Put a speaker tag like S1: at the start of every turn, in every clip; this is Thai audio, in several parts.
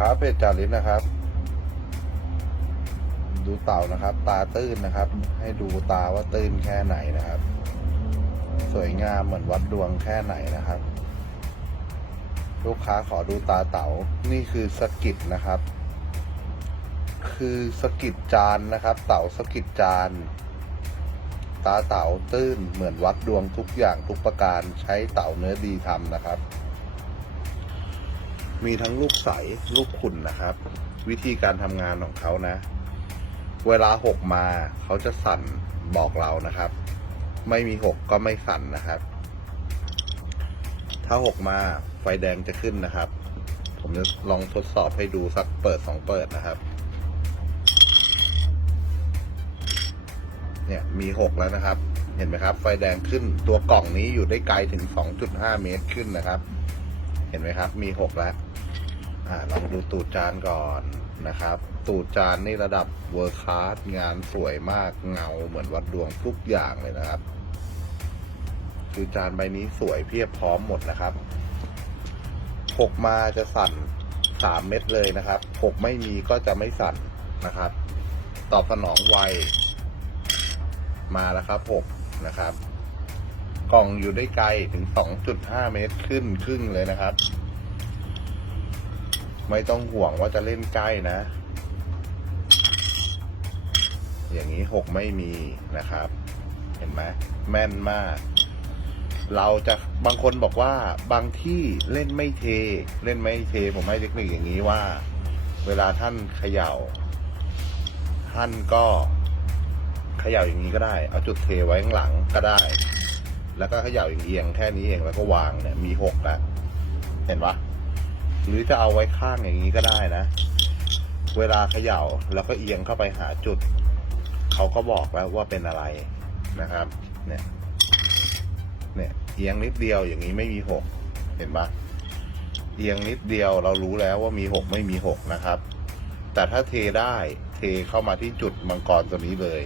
S1: ครับเพจจาริสนะครับ ดูเต่านะครับ ตาตื้นนะครับ ให้ดูตาว่าตื้นแค่ไหนนะครับ สวยงามเหมือนวัดดวงแค่ไหนนะครับ ลูกค้าขอดูตาเต่านี่คือสกิดนะครับ คือสกิดจานนะครับ เต่าสกิดจาน ตาเต่าตื้นเหมือนวัดดวงทุกอย่างทุกประการใช้เต่าเนื้อดีทำนะครับ มีทั้งลูกใสลูกขุ่นนะครับ วิธีการทำงานของเขานะ เวลาหกมาเขาจะสั่นบอกเรานะครับ ไม่มีหกก็ไม่สั่นนะครับ ถ้าหกมาไฟแดงจะขึ้นนะครับ ผมจะลองทดสอบให้ดูสักเปิดสองเปิดนะครับ เนี่ยมีหกแล้วนะครับ เห็นไหมครับ ไฟแดงขึ้นตัวกล่องนี้อยู่ได้ไกลถึง 2.5 เมตรขึ้นนะครับเห็นไหมครับ มีหกแล้ว อ่าลองดูตูดจานก่อนนะครับ ตูดจานนี่ระดับเวอร์คลาสงานสวยมากเงาเหมือนวัดดวงทุกอย่างเลยนะครับ คือจานใบนี้สวยเพียบพร้อมหมดนะครับหกมาจะสั่นสามเม็ดเลยนะครับหกไม่มีก็จะไม่สั่นนะครับ ตอบสนองไวมาแล้วครับหกนะครับ กล่องอยู่ได้ไกลถึง2.5เมตรขึ้นครึ่งเลยนะครับ ไม่ต้องห่วงว่าจะเล่นใกล้นะ อย่างนี้หกไม่มีนะครับ เห็นไหมแม่นมาก เราจะบางคนบอกว่าบางที่เล่นไม่เท เล่นไม่เท ผมให้เทคนิคอย่างนี้ว่า เวลาท่านเขย่า ท่านก็เขย่าอย่างนี้ก็ได้ เอาจุดเทไว้ข้างหลังก็ได้ แล้วก็เขย่าอย่างเอียงแค่นี้เองแล้วก็วางเนี่ยมีหกแล้วเห็นปะ หรือจะเอาไว้ข้างอย่างนี้ก็ได้นะ เวลาเขย่าแล้วก็เอียงเข้าไปหาจุด เขาก็บอกแล้วว่าเป็นอะไรนะครับ เนี่ย เนี่ย เอียงนิดเดียวอย่างนี้ไม่มีหกเห็นปะเอียงนิดเดียวเรารู้แล้วว่ามีหกไม่มีหกนะครับ แต่ถ้าเทได้เทเข้ามาที่จุดมังกรตัวนี้เลย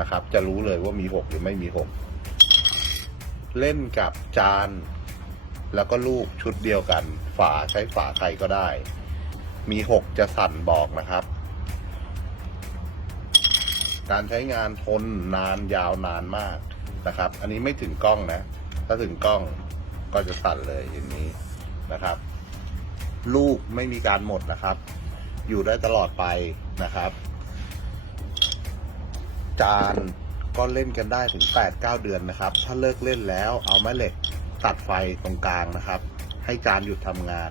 S1: นะครับ จะรู้เลยว่ามีหกหรือไม่มีหกเล่นกับจาน แล้วก็ลูกชุดเดียวกัน ฝาใช้ฝาใครก็ได้ มีหกจะสั่นบอกนะครับ การใช้งานทนนานยาวนานมากนะครับ อันนี้ไม่ถึงกล้องนะ ถ้าถึงกล้องก็จะสั่นเลยอย่างนี้นะครับ ลูกไม่มีการหมดนะครับ อยู่ได้ตลอดไปนะครับ จานก็เล่นกันได้ถึง 8-9 เดือนนะครับ ถ้าเลิกเล่นแล้วเอาแม่เหล็ก ตัดไฟตรงกลางนะครับ ให้จานหยุดทำงาน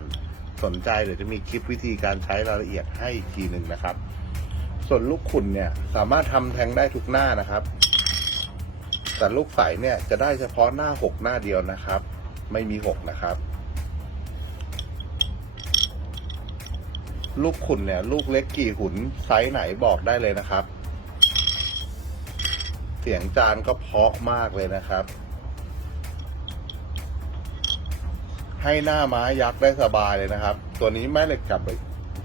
S1: สนใจเดี๋ยวจะมีคลิปวิธีการใช้รายละเอียดให้อีกทีหนึ่งนะครับ ส่วนลูกขุนเนี่ยสามารถทำแทงได้ทุกหน้านะครับ แต่ลูกใสเนี่ยจะได้เฉพาะหน้าหกหน้าเดียวนะครับ ไม่มีหกนะครับ ลูกขุนเนี่ยลูกเล็กกี่หุนไซส์ไหนบอกได้เลยนะครับ เสียงจานก็เพาะมากเลยนะครับ ให้หน้าม้ายักษ์ได้สบายเลยนะครับ ตัวนี้แม่เหล็กจับไม่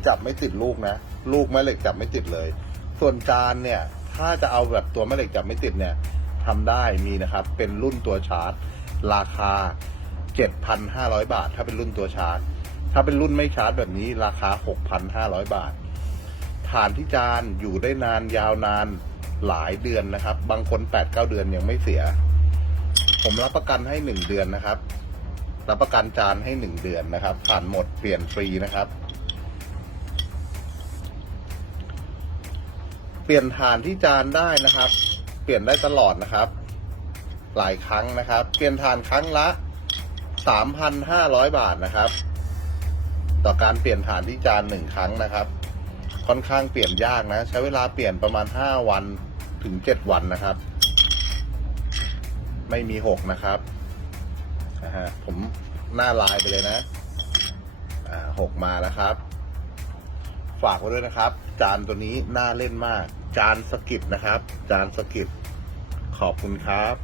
S1: จับไม่ติดลูกนะ ลูกแม่เหล็กจับไม่ติดเลย ส่วนจานเนี่ย ถ้าจะเอาแบบตัวแม่เหล็กจับไม่ติดเนี่ยทำได้มีนะครับ เป็นรุ่นตัวชาร์จ ราคา 7,500 บาท ถ้าเป็นรุ่นตัวชาร์จ ถ้าเป็นรุ่นไม่ชาร์จแบบนี้ราคา 6,500 บาท ฐานที่จานอยู่ได้นานยาวนานหลายเดือนนะครับ บางคน 8-9 เดือนยังไม่เสีย ผมรับประกันให้ 1 เดือนนะครับ รับประกันจานให้1เดือนนะครับ ผ่านหมดเปลี่ยนฟรีนะครับ เปลี่ยนฐานที่จานได้นะครับ เปลี่ยนได้ตลอดนะครับ หลายครั้งนะครับ เปลี่ยนฐานครั้งละ3,500บาทนะครับ ต่อการเปลี่ยนฐานที่จานหนึ่งครั้งนะครับ ค่อนข้างเปลี่ยนยากนะ ใช้เวลาเปลี่ยนประมาณ5วันถึง7วันนะครับ ไม่มีหกนะครับ นะฮะผมหน้าลายไปเลยนะอ่าหกมาแล้วครับ ฝากไว้ด้วยนะครับ จานตัวนี้น่าเล่นมาก จานสกิดนะครับ จานสกิดขอบคุณครับ